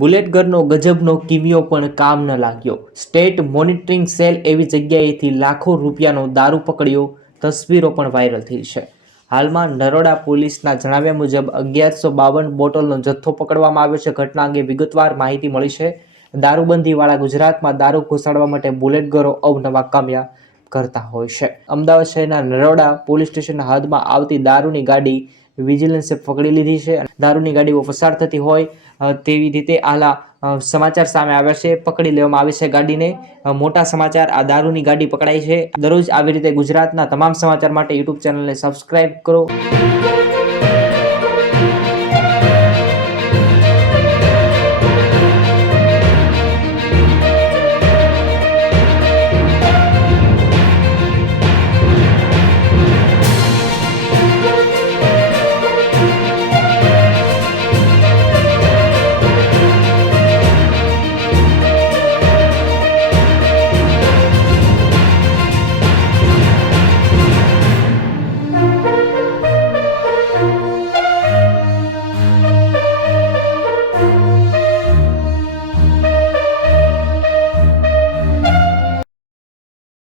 Bullet ગનનો ગજબનો કિમિયો પણ કામ ન લાગ્યો। સ્ટેટ મોનિટરિંગ સેલ એવી જગ્યાએથી લાખો રૂપિયાનો દારૂ પકડ્યો, તસવીરો પણ વાયરલ થઈ છે। હાલમાં નરોડા પોલીસના જણાવ્યા મુજબ 1152 બોટલનો જથ્થો પકડવામાં આવ્યો છે। ઘટના અંગે વિગતવાર માહિતી મળી છે। દારૂબંધીવાળા ગુજરાતમાં દારૂ ઘુસાડવા માટે બુલેટ ગનો અવનવા કામ્યા કરતા હોય છે। અમદાવાદ શહેરના નરોડા પોલીસ સ્ટેશનના હદમાં આવતી દારૂની ગાડી વિજિલન્સે પકડી લીધી છે। દારૂની ગાડીઓ પસાર થતી હોય તેવી રીતે આલા સમાચાર સામે આવ્યા છે। પકડી લેવામાં આવી છે ગાડીને। મોટા સમાચાર, આ દારૂની ગાડી પકડાઈ છે। દરરોજ આવી રીતે ગુજરાતના તમામ સમાચાર માટે યુટ્યુબ ચેનલને સબસ્ક્રાઇબ કરો।